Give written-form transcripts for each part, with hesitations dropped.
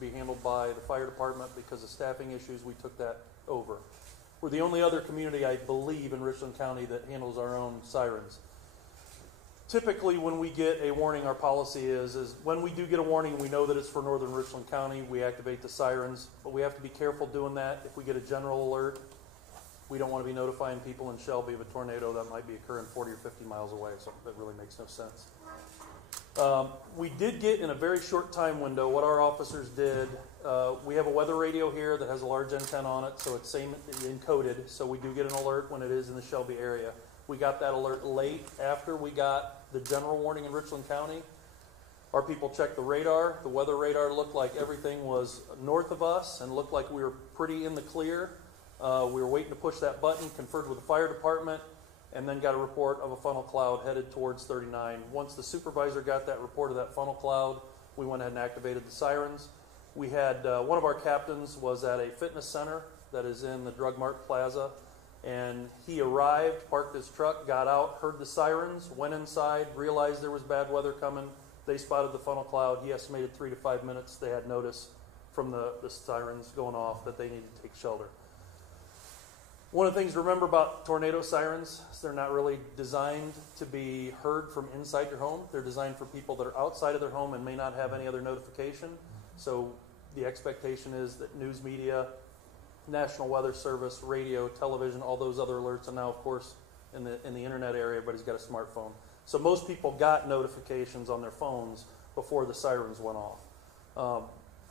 to be handled by the fire department because of staffing issues. We took that over. We're the only other community, I believe, in Richland County that handles our own sirens. Typically, when we get a warning, our policy is when we do get a warning, we know that it's for northern Richland County, we activate the sirens, but we have to be careful doing that. If we get a general alert, we don't want to be notifying people in Shelby of a tornado that might be occurring 40 or 50 miles away, so that really makes no sense. We did get, in a very short time window, what our officers did. We have a weather radio here that has a large antenna on it, so it's same encoded, so we do get an alert when it is in the Shelby area. We got that alert late after we got the general warning in Richland County. Our people checked the radar. The weather radar looked like everything was north of us and looked like we were pretty in the clear. We were waiting to push that button, conferred with the fire department, and then got a report of a funnel cloud headed towards 39. Once the supervisor got that report of that funnel cloud, we went ahead and activated the sirens. We had one of our captains was at a fitness center that is in the Drug Mart Plaza, and he arrived, parked his truck, got out, heard the sirens, went inside, realized there was bad weather coming. They spotted the funnel cloud. He estimated 3 to 5 minutes. They had notice from the sirens going off that they needed to take shelter. One of the things to remember about tornado sirens is they're not really designed to be heard from inside your home. They're designed for people that are outside of their home and may not have any other notification. So the expectation is that news media, National Weather Service, radio, television, all those other alerts, and now, of course, in the internet area, everybody's got a smartphone. So most people got notifications on their phones before the sirens went off.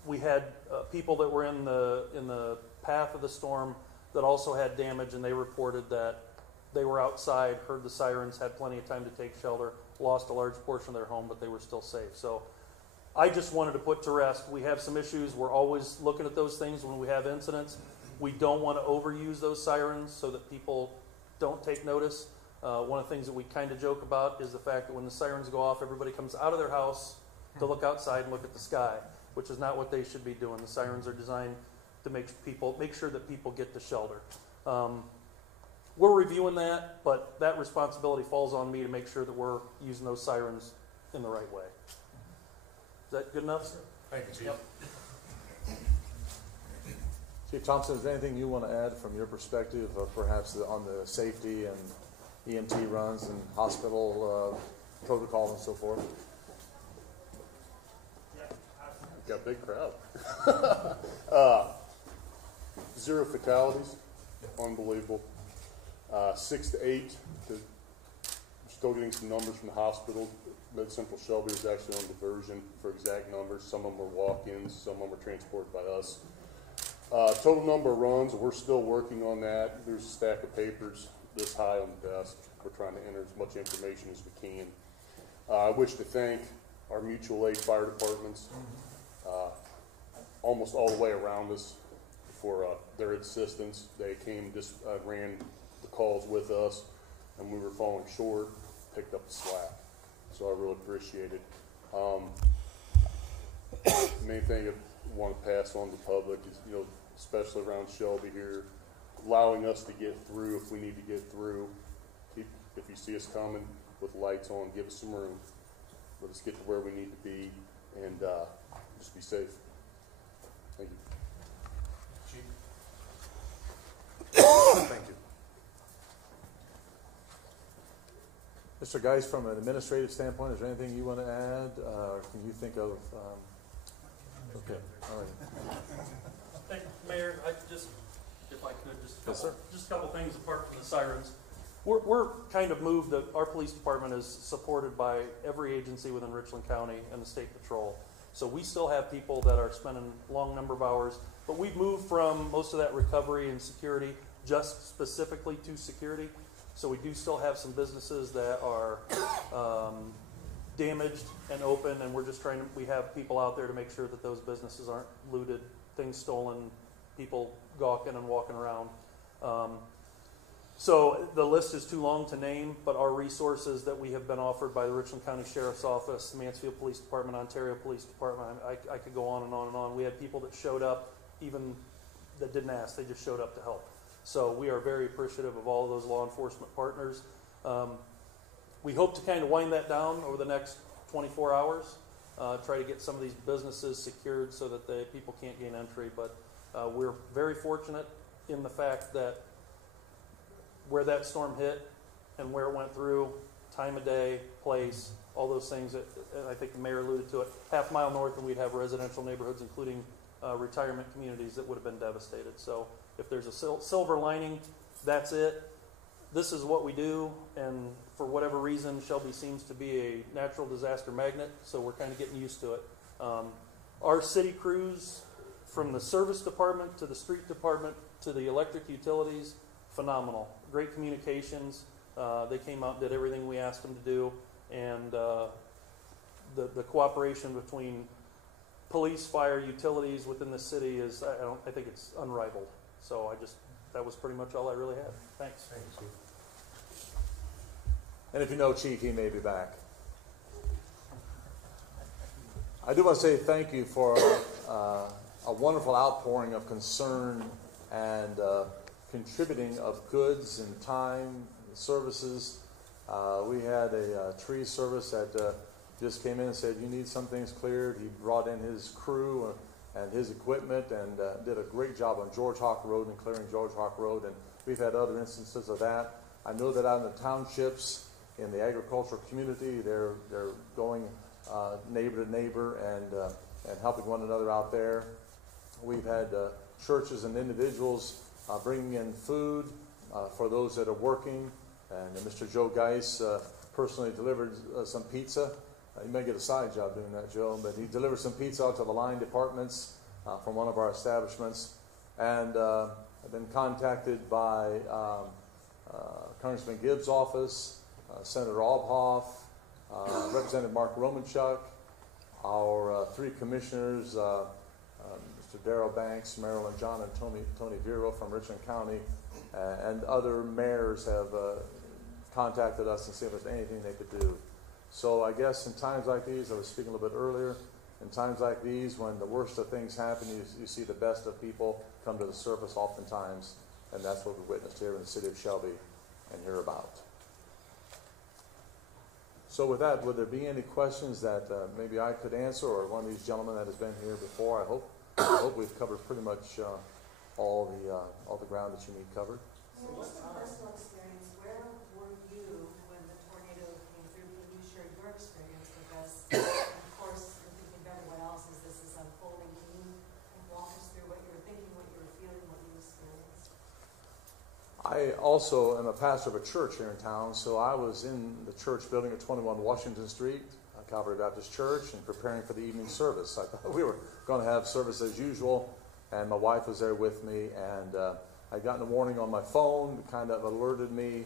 We had people that were in the path of the storm that also had damage, and they reported that they were outside, heard the sirens, had plenty of time to take shelter, lost a large portion of their home, but they were still safe. So I just wanted to put to rest, we have some issues. We're always looking at those things when we have incidents. We don't want to overuse those sirens so that people don't take notice. One of the things that we kind of joke about is the fact that when the sirens go off, everybody comes out of their house to look outside and look at the sky, which is not what they should be doing. The sirens are designed to make sure that people get to shelter. We're reviewing that, but that responsibility falls on me to make sure that we're using those sirens in the right way. Is that good enough? Thank you, Chief. Yep. Chief Thompson, is there anything you want to add from your perspective, perhaps on the safety and EMT runs and hospital protocol and so forth? We've got a big crowd. 0 fatalities, unbelievable. 6 to 8. Still getting some numbers from the hospital. Med Central Shelby is actually on diversion for exact numbers. Some of them were walk-ins, some of them were transported by us. Total number of runs, we're still working on that. There's a stack of papers this high on the desk. We're trying to enter as much information as we can. I wish to thank our mutual aid fire departments, almost all the way around us, for their assistance. They came, just ran the calls with us, and we were falling short, picked up the slack. So I really appreciate it. Main thing I want to pass on to the public is, especially around Shelby here, allowing us to get through if we need to get through. If you see us coming with lights on, give us some room. Let us get to where we need to be, and just be safe. Thank you. Thank you. Mr. Geis, from an administrative standpoint, is there anything you want to add, or can you think of? Okay, all right. Thank you, Mayor. If I could, Yes, sir. just a couple things apart from the sirens. We're kind of moved that our police department is supported by every agency within Richland County and the State Patrol. So we still have people that are spending long number of hours, but we've moved from most of that recovery and security just specifically to security. So we do still have some businesses that are damaged and open, and we're just we have people out there to make sure that those businesses aren't looted, things stolen, people gawking and walking around. So the list is too long to name, but our resources that we have been offered by the Richland County Sheriff's Office, Mansfield Police Department, Ontario Police Department, I could go on and on and on. We had people that showed up, even that didn't ask, they just showed up to help. So we are very appreciative of all of those law enforcement partners. We hope to kind of wind that down over the next 24 hours. try to get some of these businesses secured so that the people can't gain entry. But we're very fortunate in the fact that where that storm hit and where it went through, time of day, place, all those things, and I think the mayor alluded to it, half mile north and we'd have residential neighborhoods, including retirement communities that would have been devastated. So if there's a silver lining, that's it. This is what we do, and for whatever reason, Shelby seems to be a natural disaster magnet, so we're kind of getting used to it. Our city crews, from the service department to the street department to the electric utilities, phenomenal. Great communications. They came out and did everything we asked them to do, and the cooperation between police, fire, utilities within the city is, I think it's unrivaled. So that was pretty much all I really had. Thanks. Thank you, Chief. And if you know Chief, he may be back. I do want to say thank you for a wonderful outpouring of concern and contributing of goods and time, and services. We had a tree service that just came in and said, you need some things cleared. He brought in his crew and his equipment and did a great job on George Hawk Road and clearing George Hawk Road. And we've had other instances of that. I know that out in the townships, in the agricultural community, they're going neighbor to neighbor and helping one another out there. We've had churches and individuals bringing in food for those that are working. And Mr. Joe Geis personally delivered some pizza. You may get a side job doing that, Joe, but he delivered some pizza out to the line departments from one of our establishments. And I've been contacted by Congressman Gibbs' office, Senator Obhoff, Representative Mark Romanchuk, our three commissioners, Mr. Darrell Banks, Marilyn John, and Tony Vero from Richland County, and other mayors have contacted us and see if there's anything they could do. So I guess in times like these, I was speaking a little bit earlier, in times like these, when the worst of things happen, you see the best of people come to the surface oftentimes, and that's what we witnessed here in the city of Shelby and hear about. So with that, would there be any questions that maybe I could answer, or one of these gentlemen that has been here before? I hope we've covered pretty much all the ground that you need covered. So what's the personal experience? Where were you when the tornado came through? Can you share your experience with us? And of course, I'm thinking of everyone else as this is unfolding. Can you walk us through what you were thinking, what you were feeling, what you experienced? I also am a pastor of a church here in town, so I was in the church building at 21 Washington Street, Calvary Baptist Church, and preparing for the evening service. I thought we were going to have service as usual, and my wife was there with me, and I'd gotten a warning on my phone that kind of alerted me,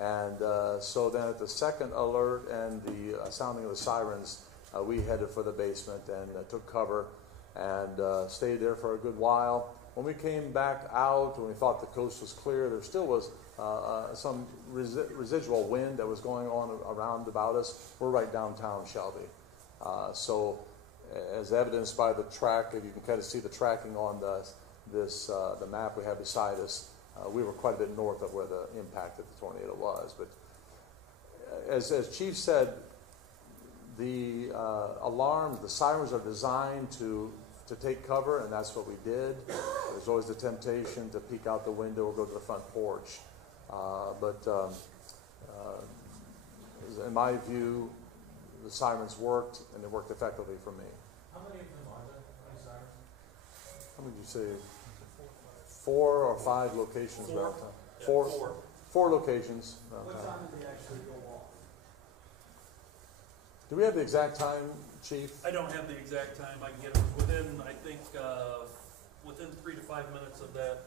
and so then at the second alert and the sounding of the sirens, we headed for the basement and took cover and stayed there for a good while. When we came back out, when we thought the coast was clear, there still was some residual wind that was going on around about us. We're right downtown Shelby. So as evidenced by the track, if you can kind of see the tracking on the map we have beside us, we were quite a bit north of where the impact of the tornado was. But as Chief said, the alarms, the sirens are designed to take cover, and that's what we did. There's always the temptation to peek out the window or go to the front porch. But in my view, the sirens worked, and they worked effectively for me. How many of them are there? How many sirens? How many did you say? 4 or 5 locations Four. around town. Yeah, Four. 4 locations around What town. time did they actually go off? Do we have the exact time, Chief? I don't have the exact time. I can get it within, I think, within 3 to 5 minutes of that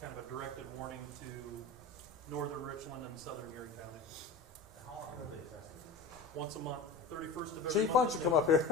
kind of a directed warning to northern Richland and southern Erie County. How often are they tested? Once a month, 31st of every Chief, month. why don't you come up here?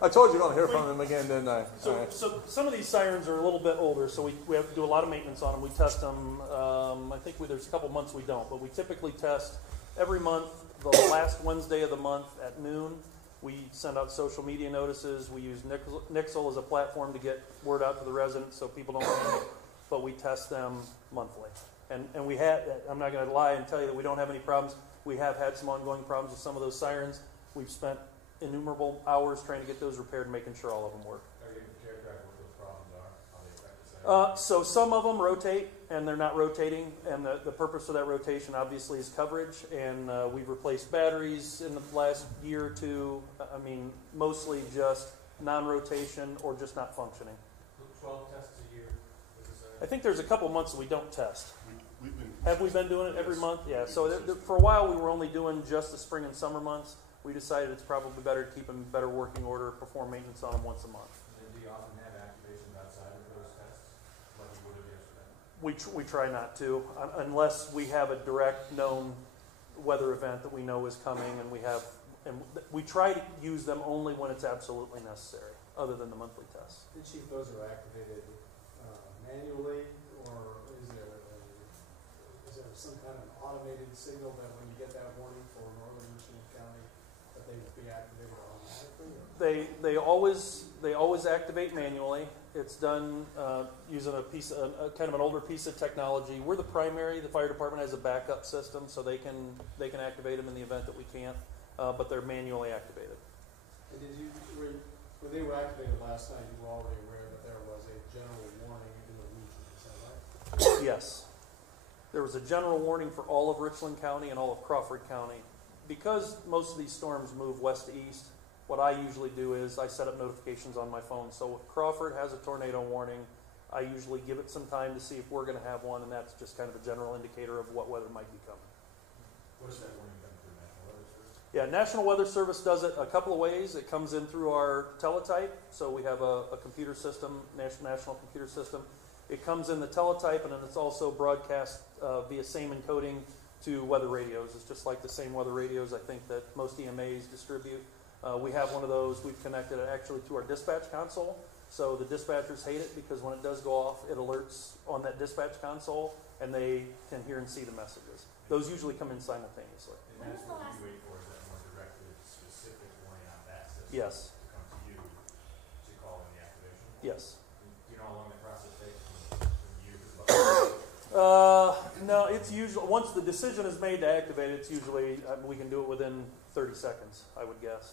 I told you you're going to hear from him again, didn't I? So some of these sirens are a little bit older, so we have to do a lot of maintenance on them. We test them. I think there's a couple months we don't, but we typically test every month, the last Wednesday of the month at noon. We send out social media notices. We use Nixle as a platform to get word out to the residents so people don't panic, but we test them monthly. And we had, I'm not going to lie and tell you that we don't have any problems. We have had some ongoing problems with some of those sirens. We've spent innumerable hours trying to get those repaired and making sure all of them work. Are you able to characterize what those problems are? How they affect the siren? So some of them rotate, and they're not rotating, and the purpose of that rotation obviously is coverage, and we've replaced batteries in the last year or two. I mean, mostly just non-rotation or just not functioning. 12 tests a year. I think there's a couple months that we don't test. We've been. Have we been doing it every Yes. month? Yeah, so for a while we were only doing just the spring and summer months. We decided it's probably better to keep them in better working order, perform maintenance on them once a month. And then do you often have activations outside of those tests, like you would have yesterday? We try not to, unless we have a direct known weather event that we know is coming, and we try to use them only when it's absolutely necessary, other than the monthly tests. And Chief, those are activated manually, or is there some kind of automated signal that when you get that warning for northern Michigan County, that they will be activated automatically? They always activate manually. It's done using a kind of an older piece of technology. We're the primary. The fire department has a backup system, so they can activate them in the event that we can't, but they're manually activated. And when they were activated last night, you were already aware that there was a general warning in the region, is that right? Yes. There was a general warning for all of Richland County and all of Crawford County. Because most of these storms move west to east, what I usually do is I set up notifications on my phone. So if Crawford has a tornado warning, I usually give it some time to see if we're going to have one, and that's just kind of a general indicator of what weather might be coming. What is that warning done through National Weather Service? Yeah, National Weather Service does it a couple of ways. It comes in through our teletype. So we have a computer system, national computer system. It comes in the teletype, and then it's also broadcast via same encoding to weather radios. It's just like the same weather radios I think that most EMAs distribute. We have one of those. We've connected it actually to our dispatch console. So the dispatchers hate it because when it does go off, it alerts on that dispatch console, and they can hear and see the messages. Those usually come in simultaneously. And that's what you wait for, is that more directed, specific warning on that system? Yes. To come to you to call in the activation? Yes. Do you know how long that process takes from you to No, it's usually, once the decision is made to activate it, it's usually, we can do it within 30 seconds, I would guess.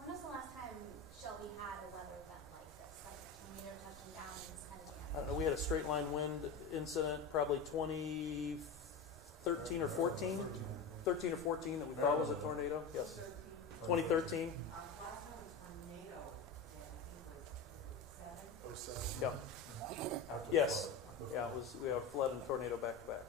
When was the last time Shelby had a weather event like this? Like a tornado touching down and this kind of I don't know, we had a straight line wind incident probably 2013 or 14? 13 or 14 that we thought was a tornado, yes. 2013? Last time was tornado, and I think it was 7. 07. Yeah. Yes. Yeah, we had a flood and tornado back to back.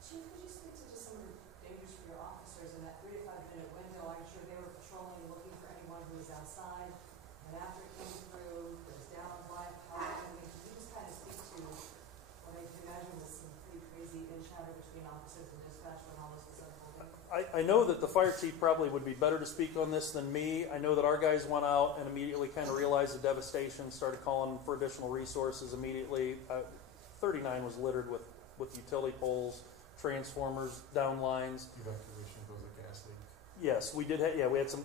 Chief, could you speak to just some of the dangers for your officers in that 3 to 5 minute window? I'm sure they were patrolling, looking for anyone who was outside, and after it came through, it was down live power. I mean, can you just kind of speak to what I can imagine was some pretty crazy in chatter between officers and dispatch when all this was unfolding? I know that the fire chief probably would be better to speak on this than me. I know that our guys went out and immediately kind of realized the devastation, started calling for additional resources immediately. 39 was littered with utility poles, transformers, down lines. Evacuation goes like gas leak. Yes, we did.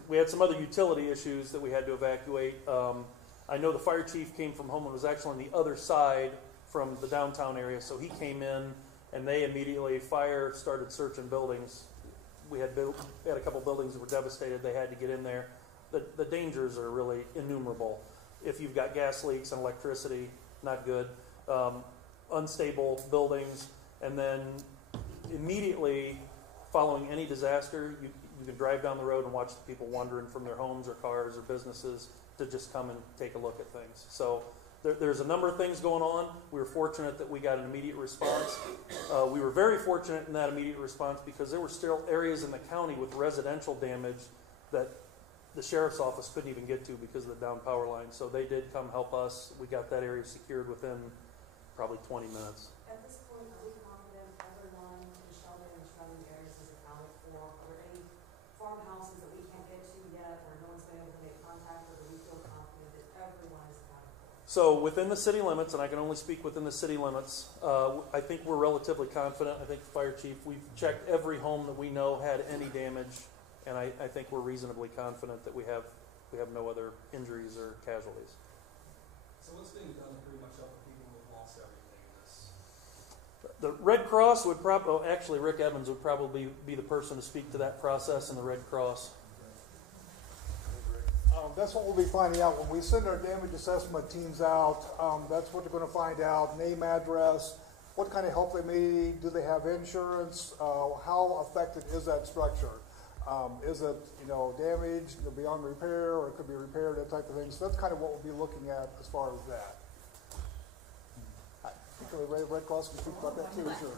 We had some other utility issues that we had to evacuate. I know the fire chief came from home and was actually on the other side from the downtown area, so he came in and they immediately started searching buildings. We had a couple buildings that were devastated. They had to get in there. The dangers are really innumerable. If you've got gas leaks and electricity, not good. Unstable buildings, and then immediately following any disaster, you can drive down the road and watch the people wandering from their homes or cars or businesses to just come and take a look at things. So there's a number of things going on. We were fortunate that we got an immediate response. We were very fortunate in that immediate response because there were still areas in the county with residential damage that the sheriff's office couldn't even get to because of the down power line. So they did come help us. We got that area secured within probably 20 minutes. At this point, are we confident everyone in Shelby and the surrounding areas is accounted for? Are there any farmhouses that we can't get to yet, or no one's been able to make contact, or do we feel confident that everyone is accounted for? So within the city limits, and I can only speak within the city limits, I think we're relatively confident. I think the fire chief, we've checked every home that we know had any damage, and I think we're reasonably confident that we have no other injuries or casualties. So what's being done to pretty much help the people who've lost everything in this? The Red Cross would actually Rick Evans would probably be the person to speak to that process in the Red Cross. That's what we'll be finding out when we send our damage assessment teams out. That's what they're going to find out: name, address, what kind of help they may need, do they have insurance, how affected is that structure? Is it, damaged, beyond repair, or it could be repaired, that type of thing. So that's kind of what we'll be looking at as far as that. I think the Red Cross can speak about that too, sure.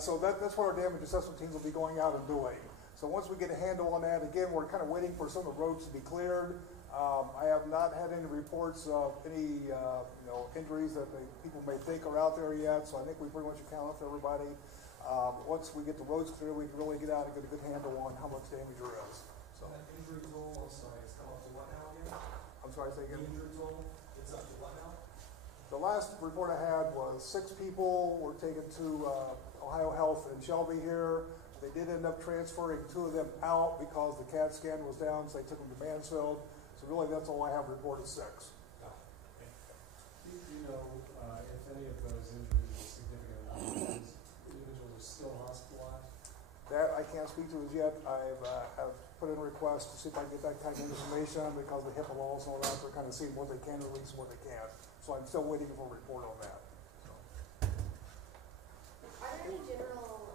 So that's what our damage assessment teams will be going out and doing. So once we get a handle on that, again, we're kind of waiting for some of the roads to be cleared. I have not had any reports of any injuries that people may think are out there yet. So I think we pretty much account for everybody. Once we get the roads clear, we can really get out and get a good handle on how much damage there is. So That injury toll, I'm sorry, it's come up to what now again? I'm sorry, say The again. injury toll, it's up to what now? The last report I had was 6 people were taken to Ohio Health in Shelby here. They did end up transferring 2 of them out because the CAT scan was down, so they took them to Mansfield. So really, that's all I have reported 6. Do you know if any of those injuries are significant enough? These individuals are still hospitalized? That I can't speak to as yet. I've put in a request to see if I can get that kind of information because the HIPAA laws and all that. They're kind of seeing what they can release and what they can't. So I'm still waiting for a report on that. Are there any general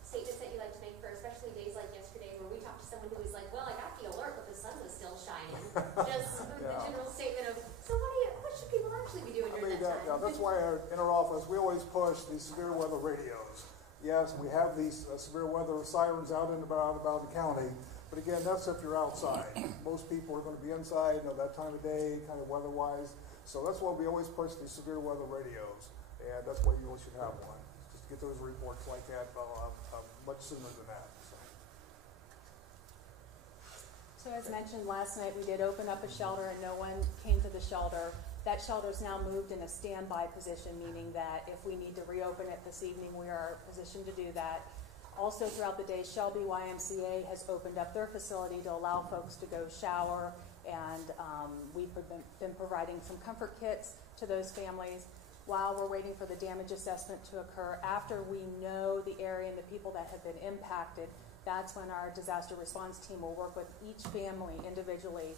statements that you like to make for especially days like yesterday where we talked to someone who was like, well, I got the alert, but the sun was still shining? Just the general statement of, so what should people actually be doing during that time? Yeah, that's why in our office we always push these severe weather radios. Yes, we have these severe weather sirens out and about the county, but again, that's if you're outside. Most people are going to be inside, that time of day, kind of weather-wise. So that's why we always push these severe weather radios, and that's why you really should have one. Just to get those reports like that much sooner than that. So as mentioned last night, we did open up a shelter and no one came to the shelter. That shelter is now moved in a standby position, meaning that if we need to reopen it this evening, we are positioned to do that. Also throughout the day, Shelby YMCA has opened up their facility to allow folks to go shower, and we've been providing some comfort kits to those families while we're waiting for the damage assessment to occur. After we know the area and the people that have been impacted, that's when our disaster response team will work with each family individually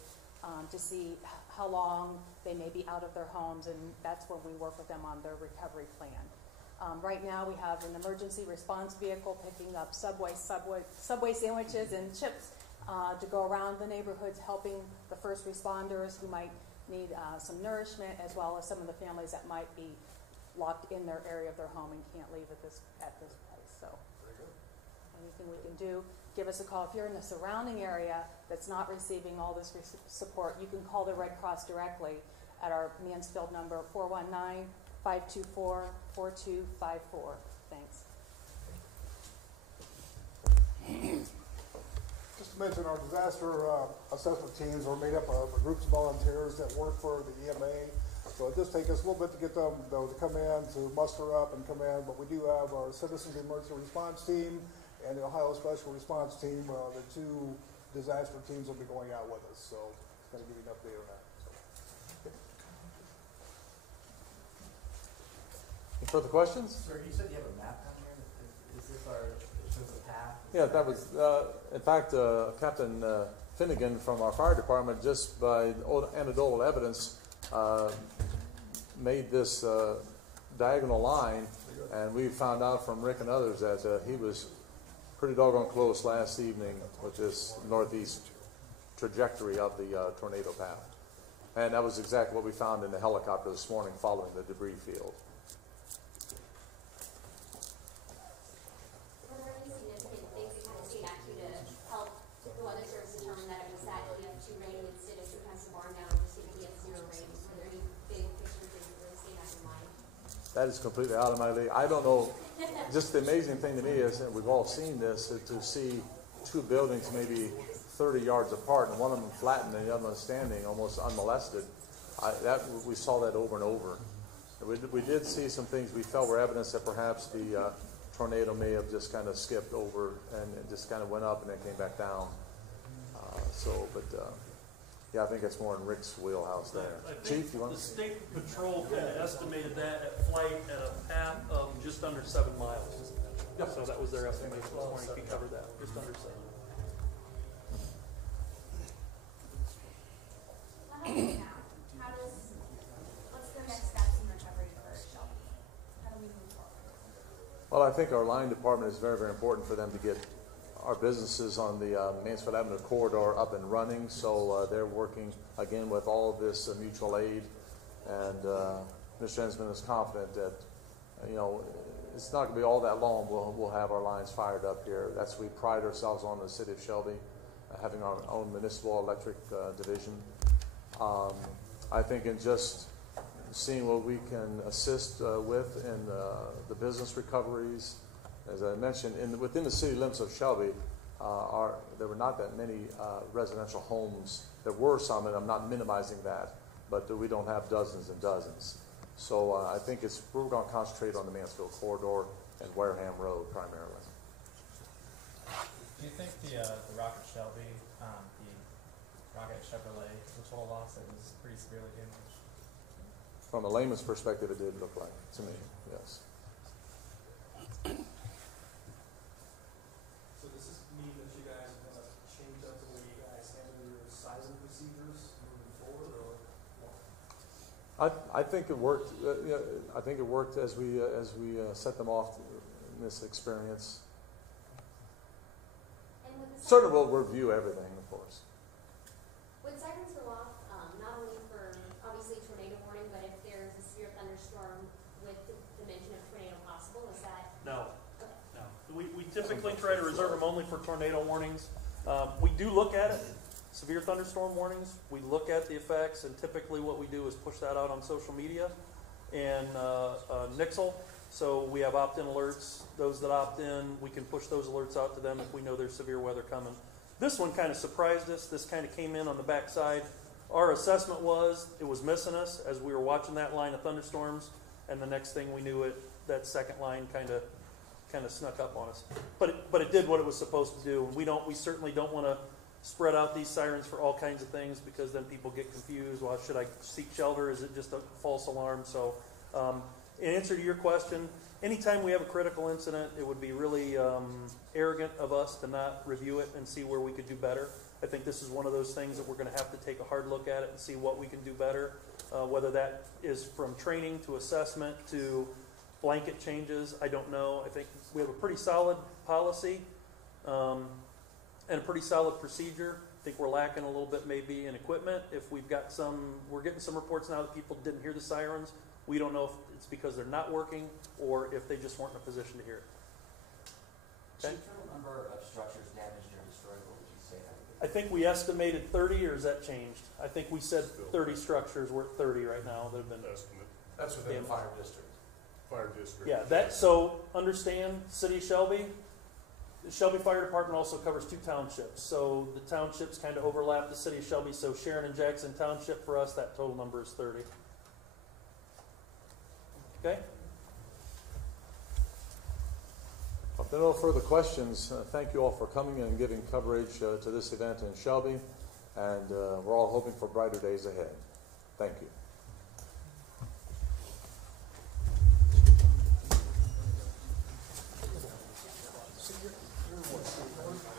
to see how long they may be out of their homes, and that's when we work with them on their recovery plan. Right now we have an emergency response vehicle picking up Subway sandwiches and chips to go around the neighborhoods helping the first responders who might need some nourishment, as well as some of the families that might be locked in their area of their home and can't leave at this place. So anything we can do, give us a call. If you're in the surrounding area that's not receiving all this support, you can call the Red Cross directly at our Mansfield number 419-524-4254. Thanks. Just to mention, our disaster assessment teams are made up of groups of volunteers that work for the EMA. So it does take us a little bit to get them to come in, to muster up and come in, but we do have our Citizens Emergency Response Team and the Ohio Special Response Team. The 2 disaster teams will be going out with us, so it's going to give you an update on that. Any further questions? Sir, you said you have a map down here. Is this it shows the path? Yeah, that was, in fact, Captain Finnegan from our fire department, just by anecdotal evidence, made this diagonal line, and we found out from Rick and others that he was pretty doggone close last evening with this northeast trajectory of the tornado path. And that was exactly what we found in the helicopter this morning following the debris field. Were there any significant things that kind of stood out to you to help the Weather Service determine that it was that EF2 rating instead of sometimes the barn down just giving EF0 ratings? Were there any big picture things that really stayed out in your mind? That is completely out of my league. I don't know. Just the amazing thing to me is that we've all seen this, to see 2 buildings maybe 30 yards apart and one of them flattened and the other one standing almost unmolested. We saw that over and over. We did see some things we felt were evidence that perhaps the tornado may have just kind of skipped over and just kind of went up and then came back down. Yeah, I think it's more in Rick's wheelhouse there. Chief, you want the State Patrol kind of estimated that at flight at a path of just under 7 miles. Yep. So that was their estimation this morning. He covered that, just under 7. Well, I think our line department is very, very important for them to get our businesses on the Mansfield Avenue corridor up and running. So they're working, again, with all of this mutual aid. And Mr. Hensman is confident that, it's not going to be all that long. We'll have our lines fired up here. We pride ourselves on the city of Shelby, having our own municipal electric division. I think in just seeing what we can assist with in the business recoveries. As I mentioned, within the city limits of Shelby, there were not that many residential homes. There were some, and I'm not minimizing that, but we don't have dozens and dozens. So I think we're going to concentrate on the Mansfield corridor and Wareham Road primarily. Do you think the Rocket Shelby, the Rocket Chevrolet was a total loss that was pretty severely damaged? From a layman's perspective, it did look like to me, yes. So does this mean that you guys are gonna change up the way you guys handle your siren procedures moving forward, or what? I think it worked. I think it worked as we set them off in this experience. And with the Certainly, we'll review everything, of course. When sirens go off, not only for obviously tornado warning, but if there's a severe thunderstorm with the mention of tornado possible, is that? No, Okay. no. We typically try to reserve them only for tornado warnings. We do look at it, severe thunderstorm warnings. We look at the effects, and typically what we do is push that out on social media and Nixle. So we have opt-in alerts. Those that opt in, we can push those alerts out to them if we know there's severe weather coming. This one kind of surprised us. This kind of came in on the backside. Our assessment was it was missing us as we were watching that line of thunderstorms, and the next thing we knew, that second line kind of snuck up on us. But it did what it was supposed to do. We certainly don't want to spread out these sirens for all kinds of things, because then people get confused. Well, should I seek shelter? Is it just a false alarm? So, in answer to your question, anytime we have a critical incident, it would be really arrogant of us to not review it and see where we could do better. I think this is one of those things that we're going to have to take a hard look at it and see what we can do better, whether that is from training to assessment to blanket changes. I don't know. I think we have a pretty solid policy and a pretty solid procedure. I think we're lacking a little bit maybe in equipment. If we're getting some reports now that people didn't hear the sirens. We don't know if it's because they're not working or if they just weren't in a position to hear it. Okay? The total number of structures damaged or destroyed, what would you say that would be? I think we estimated 30, or has that changed? I think we said 30 structures. We're at 30 right now that have been. Estimate. That's within the fire district. Fire district. Yeah, so understand, City of Shelby, the Shelby Fire Department also covers 2 townships. So the townships kind of overlap the City of Shelby. So Sharon and Jackson Township, for us, that total number is 30. Okay? If there are no further questions, thank you all for coming and giving coverage to this event in Shelby. And we're all hoping for brighter days ahead. Thank you.